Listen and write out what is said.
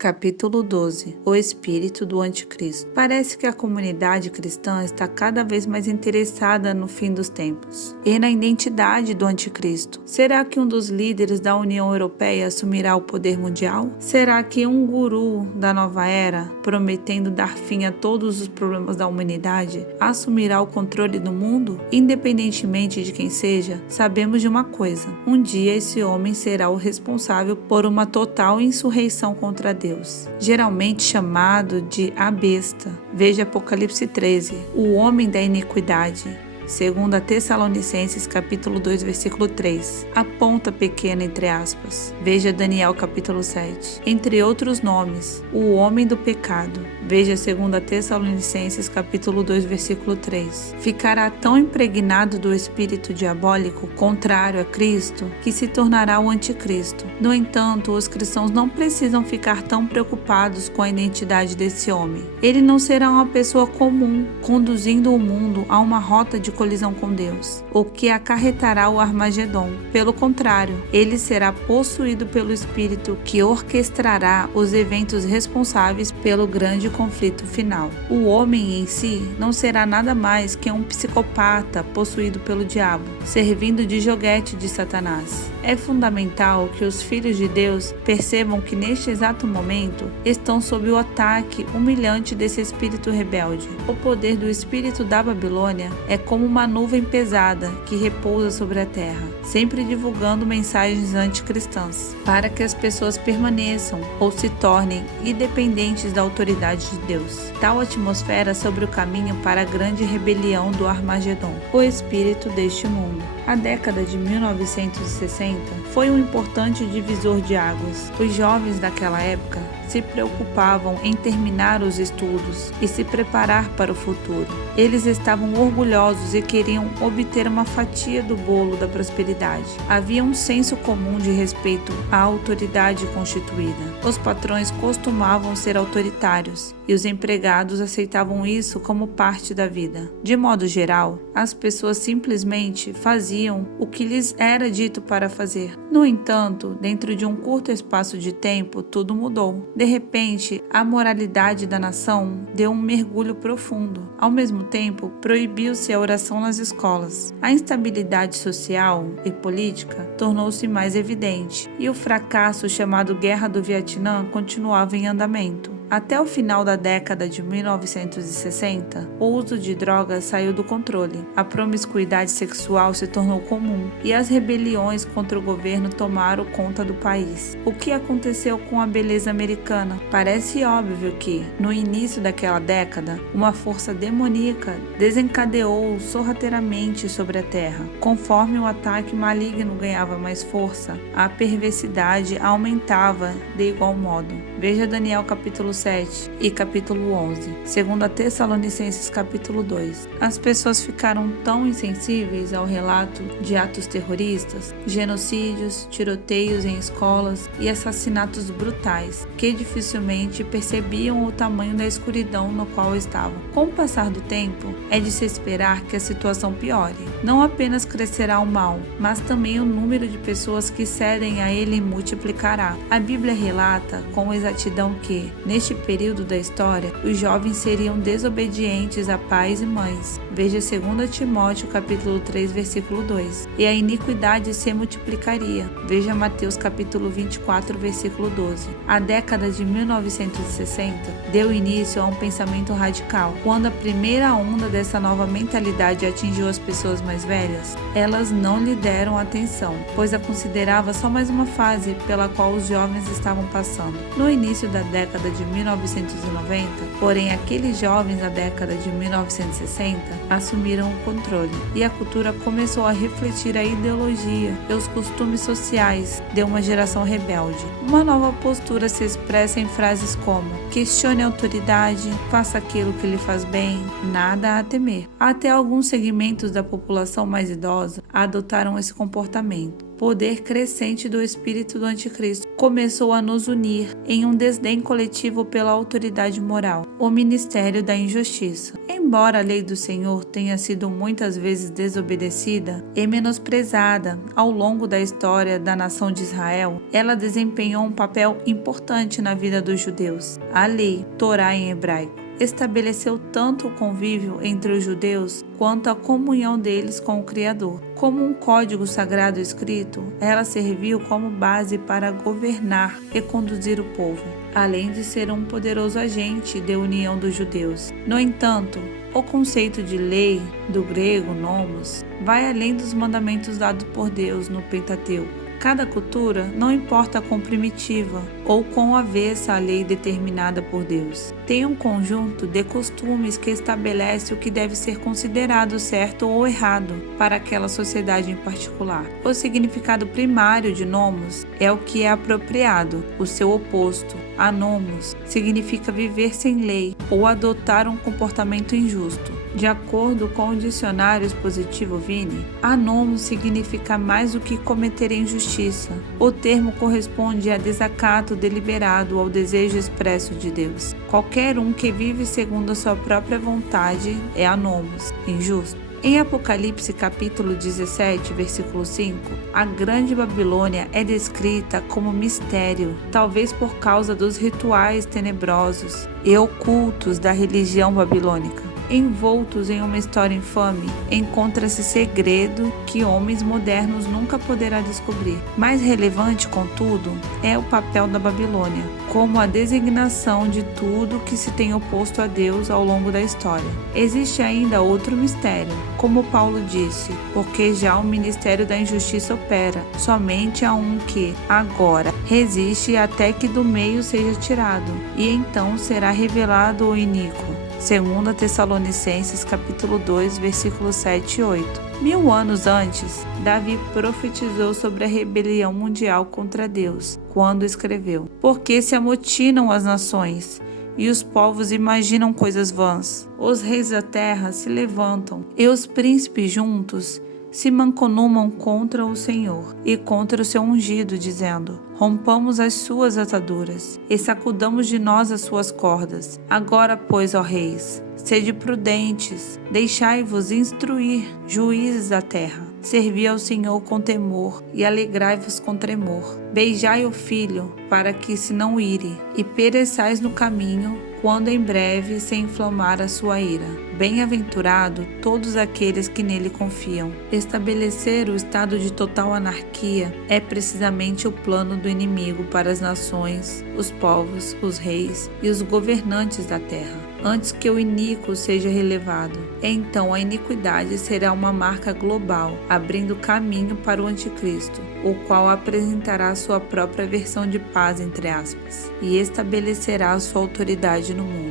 Capítulo 12. O espírito do anticristo. Parece que a comunidade cristã está cada vez mais interessada no fim dos tempos e na identidade do anticristo. Será que um dos líderes da União Europeia assumirá o poder mundial? Será que um guru da nova era, prometendo dar fim a todos os problemas da humanidade, assumirá o controle do mundo? Independentemente de quem seja, sabemos de uma coisa: um dia esse homem será o responsável por uma total insurreição contra Deus, geralmente chamado de a besta. Veja Apocalipse 13, o homem da iniquidade. Segundo a Tessalonicenses capítulo 2, versículo 3, a ponta pequena entre aspas. Veja Daniel capítulo 7. Entre outros nomes, o homem do pecado. Veja 2 Tessalonicenses capítulo 2, versículo 3. Ficará tão impregnado do espírito diabólico, contrário a Cristo, que se tornará o anticristo. No entanto, os cristãos não precisam ficar tão preocupados com a identidade desse homem. Ele não será uma pessoa comum, conduzindo o mundo a uma rota de colisão com Deus, o que acarretará o Armagedon. Pelo contrário, ele será possuído pelo Espírito que orquestrará os eventos responsáveis pelo grande conflito final. O homem em si não será nada mais que um psicopata possuído pelo diabo, servindo de joguete de Satanás. É fundamental que os filhos de Deus percebam que neste exato momento estão sob o ataque humilhante desse espírito rebelde. O poder do espírito da Babilônia é como uma nuvem pesada que repousa sobre a terra, sempre divulgando mensagens anticristãs, para que as pessoas permaneçam ou se tornem independentes da autoridade de Deus. Tal atmosfera sobre o caminho para a grande rebelião do Armagedon, o espírito deste mundo. A década de 1960 foi um importante divisor de águas. Os jovens daquela época se preocupavam em terminar os estudos e se preparar para o futuro. Eles estavam orgulhosos e queriam obter uma fatia do bolo da prosperidade. Havia um senso comum de respeito à autoridade constituída. Os patrões costumavam ser autoritários e os empregados aceitavam isso como parte da vida. De modo geral, as pessoas simplesmente faziam o que lhes era dito para fazer. No entanto, dentro de um curto espaço de tempo, tudo mudou. De repente, a moralidade da nação deu um mergulho profundo. Ao mesmo tempo, proibiu-se a oração nas escolas. A instabilidade social e política tornou-se mais evidente, e o fracasso chamado Guerra do Vietnã continuava em andamento. Até o final da década de 1960, o uso de drogas saiu do controle, a promiscuidade sexual se tornou comum e as rebeliões contra o governo tomaram conta do país. O que aconteceu com a beleza americana? Parece óbvio que, no início daquela década, uma força demoníaca desencadeou sorrateiramente sobre a terra. Conforme o ataque maligno ganhava mais força, a perversidade aumentava de igual modo. Veja Daniel capítulo 7 e capítulo 11, segundo a Tessalonicenses capítulo 2. As pessoas ficaram tão insensíveis ao relato de atos terroristas, genocídios, tiroteios em escolas e assassinatos brutais, que dificilmente percebiam o tamanho da escuridão no qual estavam. Com o passar do tempo, é de se esperar que a situação piore. Não apenas crescerá o mal, mas também o número de pessoas que cedem a ele multiplicará. A Bíblia relata com exatidão que, neste período da história, os jovens seriam desobedientes a pais e mães. Veja 2 Timóteo capítulo 3, versículo 2. E a iniquidade se multiplicaria. Veja Mateus capítulo 24, versículo 12. A década de 1960 deu início a um pensamento radical. Quando a primeira onda dessa nova mentalidade atingiu as pessoas mais velhas, elas não lhe deram atenção, pois a considerava só mais uma fase pela qual os jovens estavam passando. No início da década de 1990, porém, aqueles jovens da década de 1960 assumiram o controle e a cultura começou a refletir a ideologia e os costumes sociais de uma geração rebelde. Uma nova postura se expressa em frases como: questione a autoridade, faça aquilo que lhe faz bem, nada a temer. Até alguns segmentos da população mais idosa adotaram esse comportamento. poder crescente do espírito do anticristo começou a nos unir em um desdém coletivo pela autoridade moral, o ministério da injustiça. Embora a lei do Senhor tenha sido muitas vezes desobedecida e menosprezada ao longo da história da nação de Israel, ela desempenhou um papel importante na vida dos judeus. A lei, Torá em hebraico, estabeleceu tanto o convívio entre os judeus quanto a comunhão deles com o Criador. Como um código sagrado escrito, ela serviu como base para governar e conduzir o povo, além de ser um poderoso agente de união dos judeus. No entanto, o conceito de lei, do grego nomos, vai além dos mandamentos dados por Deus no Pentateuco. Cada cultura, não importa quão primitiva ou quão avessa a lei determinada por Deus, tem um conjunto de costumes que estabelece o que deve ser considerado certo ou errado para aquela sociedade em particular. O significado primário de nomos é o que é apropriado. O seu oposto, anomos, significa viver sem lei ou adotar um comportamento injusto. De acordo com o dicionário expositivo Vini, anomos significa mais do que cometer injustiça. O termo corresponde a desacato deliberado ao desejo expresso de Deus. Qualquer um que vive segundo a sua própria vontade é anomos, injusto. Em Apocalipse capítulo 17, versículo 5, a Grande Babilônia é descrita como mistério, talvez por causa dos rituais tenebrosos e ocultos da religião babilônica. Envoltos em uma história infame, encontra-se segredo que homens modernos nunca poderão descobrir. Mais relevante, contudo, é o papel da Babilônia, como a designação de tudo que se tem oposto a Deus ao longo da história. Existe ainda outro mistério, como Paulo disse, porque já o ministério da injustiça opera, somente há um que, agora, resiste até que do meio seja tirado, e então será revelado o iníquo. 2 Tessalonicenses capítulo 2, versículos 7 e 8. 1000 anos antes, Davi profetizou sobre a rebelião mundial contra Deus, quando escreveu: Porque se amotinam as nações, e os povos imaginam coisas vãs. Os reis da terra se levantam, e os príncipes juntos se mancomunam contra o Senhor e contra o seu ungido, dizendo: Rompamos as suas ataduras e sacudamos de nós as suas cordas. Agora, pois, ó reis, sede prudentes, deixai-vos instruir, juízes da terra. Servi ao Senhor com temor e alegrai-vos com tremor. Beijai o filho, para que se não ire, e pereçais no caminho, quando em breve se inflamar a sua ira. Bem-aventurado todos aqueles que nele confiam. Estabelecer o estado de total anarquia é precisamente o plano do inimigo para as nações, os povos, os reis e os governantes da terra, antes que o iníquo seja relevado. Então a iniquidade será uma marca global, abrindo caminho para o anticristo, o qual apresentará sua própria versão de paz, entre aspas, e estabelecerá sua autoridade no mundo.